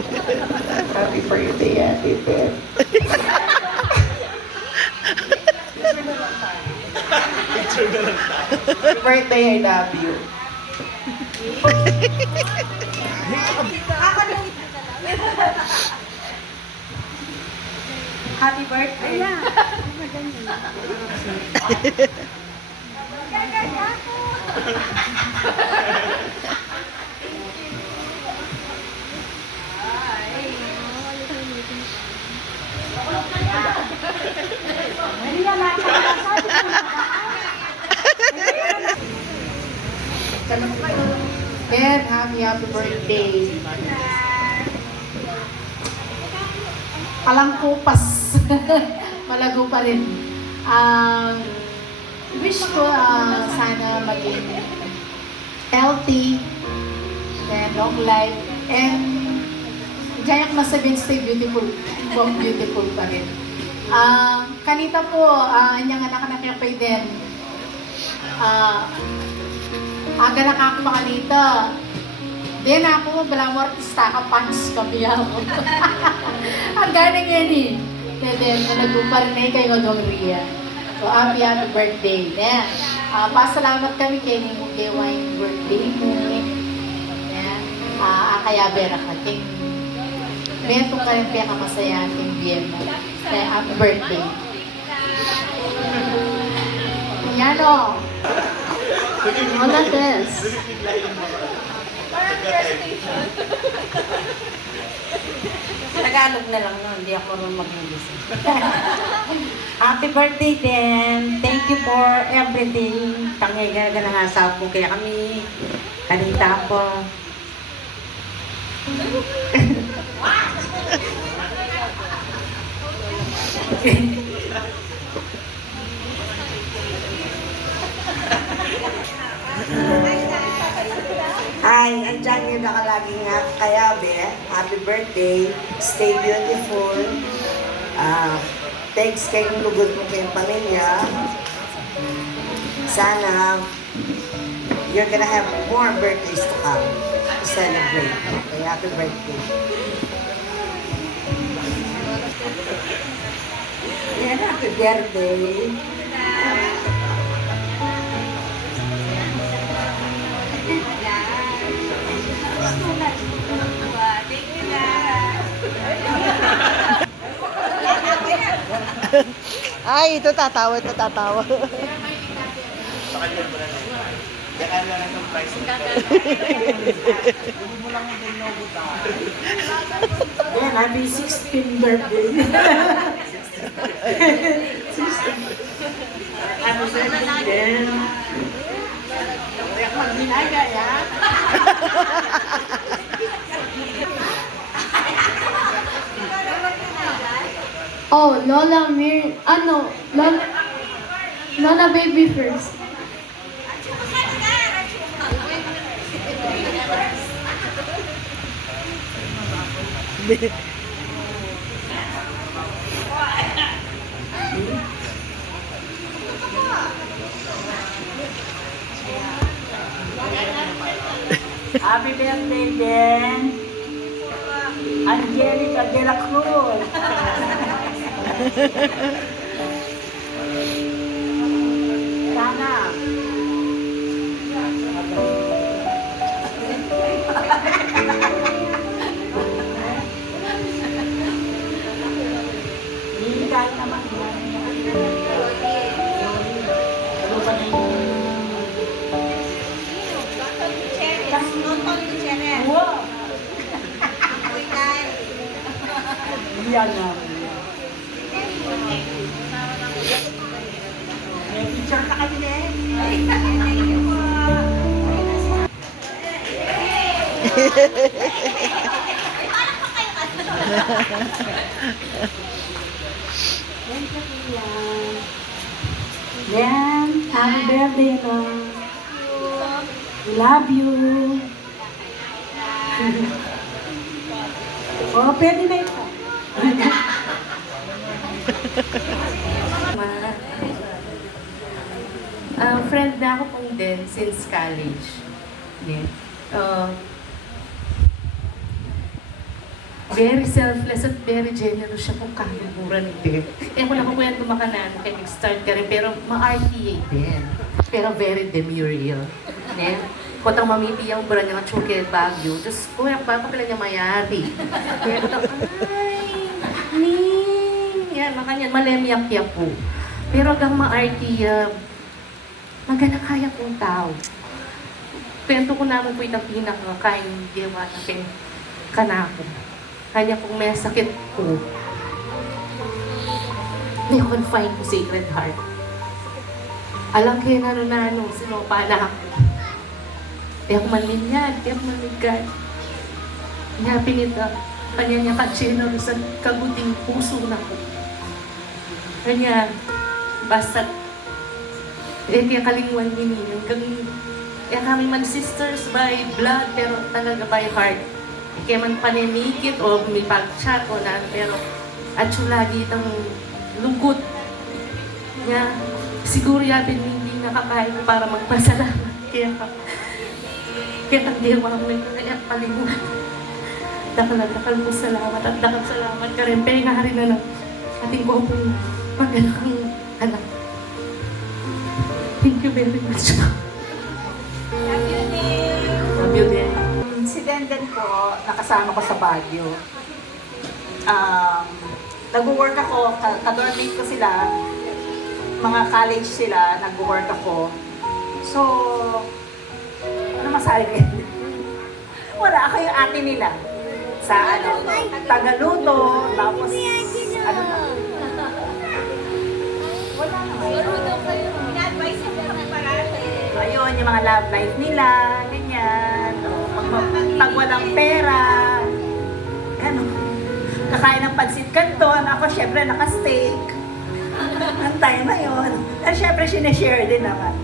Happy birthday, Ate Beth. Happy birthday, I love you. Happy birthday. Ben, happy birthday. Palang kupas. Malago pa rin. Wish ko sana maging healthy and long life and gaya ko masabihin, stay beautiful. Walk beautiful pa rin. Kanita po, anyang anak-anak niya pa din. Aga na ako makanita. Then ako, bala mo artista ka, pants kami ako. Ang ganang yan eh. Kaya din, nagupar na kayo ng Ria. So, happy birthday. Then, pasalamat kami kay ni Mugewa yung birthday mo. Yan. Kaya vera ka. Meron ka rin kaya kamasaya ating BM mo. Kaya happy birthday. Yan o. Wala this. Tagalog na lang no, hindi ako rin mag-English. Happy birthday din. Thank you for everything. Tangay ganaga ng asaw ko kaya kami. Kanita po. Hi, andyan yung nakalagi nga kaya, Be. Happy birthday. Stay beautiful. Thanks kayong lugod mo kayong pamilya. Sana you're gonna have more birthdays to come to celebrate. Okay, happy birthday. Yeah, happy birthday. Ay, ito tatawa, ito tatawa. Yan, happy 16th birthday. 16th. Happy 17th. Magbinaga yan. Oh, Lola Mir, Lola baby first. Happy birthday, Ben. Angelica de la Cruz. Sana. Hindi kahit naman. Wow! Yan na. May picture na kami eh. Yan, happy birthday na. We love you. Oh, pwede na ito. Friend na ako pong din since college. Din. Very selfless at very generous siya kung kaluburan din. Eh kung nakukwento makanan, kaya nag-start ka rin, pero ma-RTA din. Pero very demurial. Ne? Kung mamiti ang buran niya ng Chuket Baguio, Diyos ko, yung baka pala niya mayari. Kaya ito, ay, ning, yan, makanyan, malemyak-yak po. Pero hanggang ma-RTA, magana kaya kong tao. Kwento ko naman po itang pinakakain gawa na kanako. Kanya kung may sakit ko, may confine ko Sacred Heart. Alam kayo na sinupa na ako. Tiyak maninyan, tiyak manigay. Ngapi nito, kanya niya katsino sa kaguting puso na ko. Kanya, basta, kaya kalingwan nini, kaya kami man sisters by blood, pero talaga by heart. Kaya man panemikit o may pag-chat o na, pero at lagi itang lungkot niya. Siguro yatin hindi nakakain ko para magpasalamat. Kaya ang dewa mo kaya palinguan. Dakal mo salamat at dakal salamat ka rin. Pero nga rin na lang ating ko pong mag-anakang anak. Thank you very much. Love you din. Si Denden po, nakasama ko sa Baguio. Nag-work ako, ka-dormate ko sila, mga college sila, nag-work ako. So, ano masabi ko? Wala, ako yung ate nila. Sa Tagaluto, tapos, ano ba? Wala ayun, yung mga love life nila, ganyan. Pag walang pera, ano, kakain ng pansit canton. Ako, syempre, naka-steak. Ang time na yun. At syempre, sineshare din naman.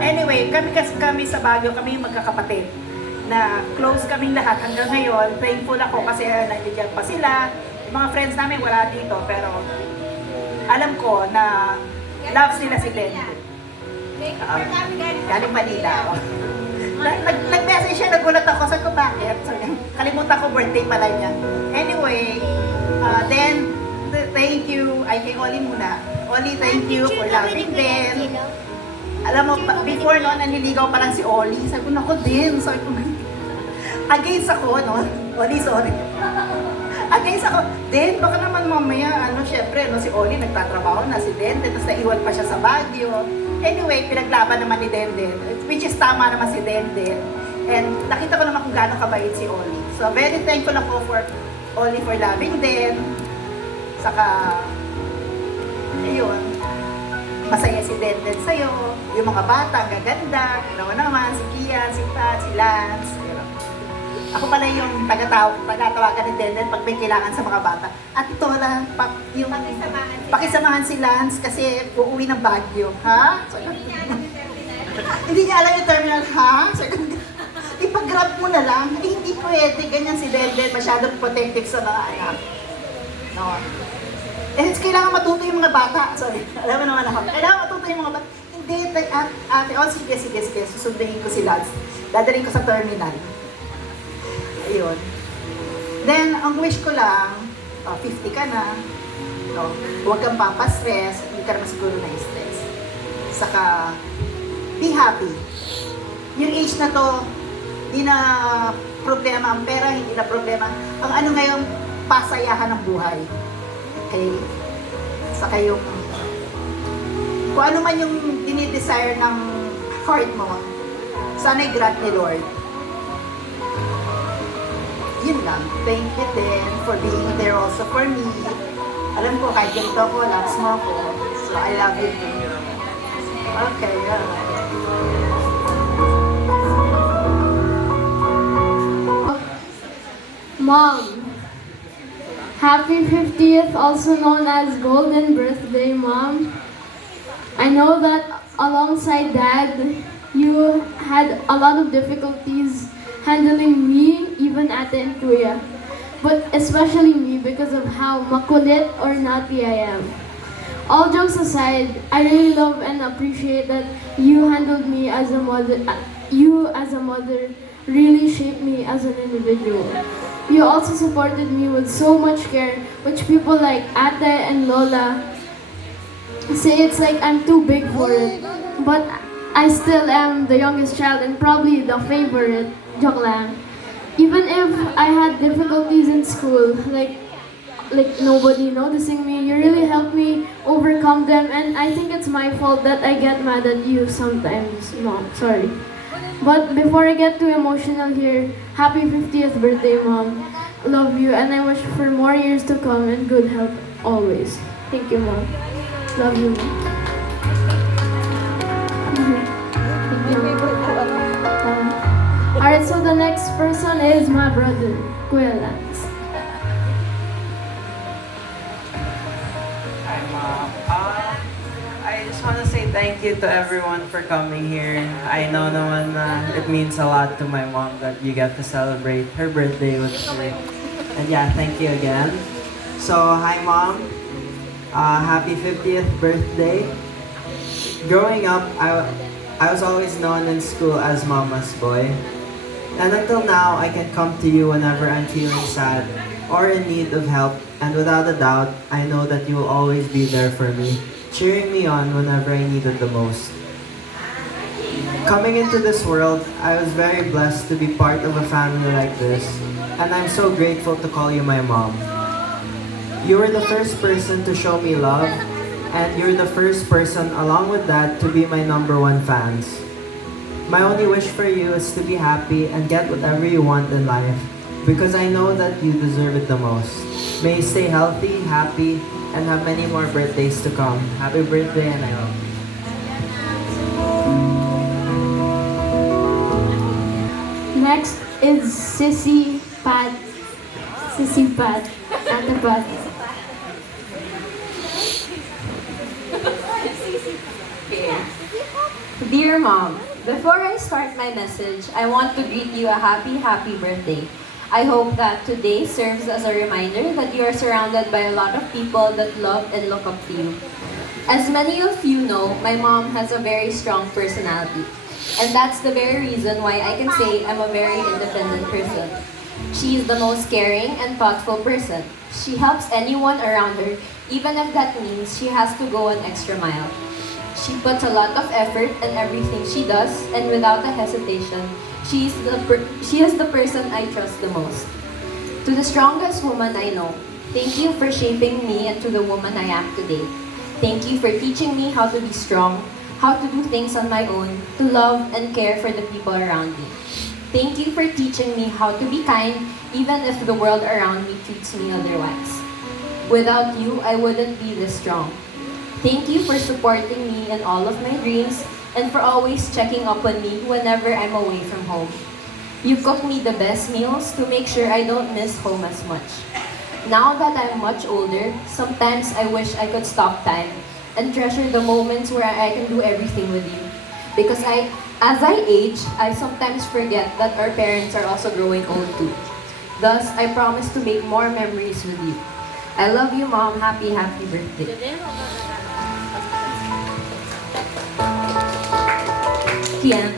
Anyway, kami sa Baguio, kami yung magkakapatid. Na close kaming lahat hanggang ngayon. Thankful ako kasi nandiyan pa sila. Yung mga friends namin wala dito, pero alam ko na loves nila si Denden. Galing Manila ako. Nag-message siya, nagulat ako. Sabi ko, bakit? Kalimutan ko birthday pala niya. Anyway, then, thank you. Ay, kay Oli muna. Oli, thank you for loving them. Alam mo, before noon, nanliligaw pa lang si Oli. Sabi ko, nako din. Sabi ko, against ako, no? Oli, sorry. Against ako. Then, baka naman mamaya, syempre, si Oli nagtatrabaho na si Denden, tapos naiwan pa siya sa Baguio. Anyway, pinaglaban naman ni Denden, which is tama naman si Denden. And nakita ko naman kung gaano kabait si Oli. So, very thankful ako for Oli for loving them. Saka, ayun, masaya si Denden sa'yo. Yung mga bata, gaganda. Ano naman, si Kian, si Pat, si Lance. Ako pala yung taga-tawagan ni Denden pag may kailangan sa mga bata. At ito na, yung pakisamahan si Lance kasi uuwi ng Baguio. Ha? So, hindi niya alam yung terminal, ha? So, ipag-grab mo na lang. Hindi pwede, ganyan si Denden, masyadong protective sa mga anak. No. Eh, kailangan matuto yung mga bata. Sorry, alam mo naman ako. Kailangan matuto yung mga bata. Hindi, ate, sige, susunduin ko si Lance. Dadaling ko sa terminal. Ayun. Then, ang wish ko lang, 50 ka na, no? Huwag kang papastress, hindi ka naman siguro na-stress. Saka, be happy. Yung age na to, hindi na problema ang pera, hindi na problema. Ang ano ngayon, pasayahan ng buhay. Okay? Saka yung, kung ano man yung dinidesire ng heart mo, sana'y grant ni Lord. Yun lang. Thank you din for being there also for me. Alam ko, kahit ganito ako, loves mo ako. So, I love you too. Okay, Mom, happy 50th, also known as Golden Birthday, Mom. I know that alongside Dad, you had a lot of difficulties handling me, even Ate and Kuya. But especially me because of how makulit or naughty I am. All jokes aside, I really love and appreciate that you handled me as a mother. You as a mother really shaped me as an individual. You also supported me with so much care, which people like Ate and Lola say it's like I'm too big for it. But I still am the youngest child and probably the favorite. Joke lang. Even if I had difficulties in school, like nobody noticing me, you really helped me overcome them, and I think it's my fault that I get mad at you sometimes, Mom. Sorry. But before I get too emotional here, happy 50th birthday, Mom. Love you, and I wish for more years to come and good health always. Thank you, Mom. Love you, Mom. Thank you, Mom. Alright, so the next person is my brother, Kuya Lance. Hi, Mom. I just want to say thank you to everyone for coming here. I know naman na it means a lot to my mom that you get to celebrate her birthday with her. And yeah, thank you again. So, hi, Mom. Happy 50th birthday. Growing up, I was always known in school as Mama's boy. And until now, I can come to you whenever I'm feeling sad or in need of help, and without a doubt, I know that you will always be there for me, cheering me on whenever I need it the most. Coming into this world, I was very blessed to be part of a family like this, and I'm so grateful to call you my mom. You were the first person to show me love, and you're the first person, along with that, to be my #1 fans. My only wish for you is to be happy and get whatever you want in life, because I know that you deserve it the most. May you stay healthy, happy, and have many more birthdays to come. Happy birthday, and I love you. Next is Sissy Pat. Sissy Pat. Ate Pat. Dear Mom, before I start my message, I want to greet you a happy birthday. I hope that today serves as a reminder that you are surrounded by a lot of people that love and look up to you. As many of you know, my mom has a very strong personality. And that's the very reason why I can say I'm a very independent person. She is the most caring and thoughtful person. She helps anyone around her, even if that means she has to go an extra mile. She puts a lot of effort in everything she does, and without a hesitation, she is the person I trust the most. To the strongest woman I know, thank you for shaping me into the woman I am today. Thank you for teaching me how to be strong, how to do things on my own, to love and care for the people around me. Thank you for teaching me how to be kind, even if the world around me treats me otherwise. Without you, I wouldn't be this strong. Thank you for supporting me in all of my dreams and for always checking up on me whenever I'm away from home. You cook me the best meals to make sure I don't miss home as much. Now that I'm much older, sometimes I wish I could stop time and treasure the moments where I can do everything with you. Because as I age, I sometimes forget that our parents are also growing old too. Thus, I promise to make more memories with you. I love you, Mom. Happy birthday. Kian.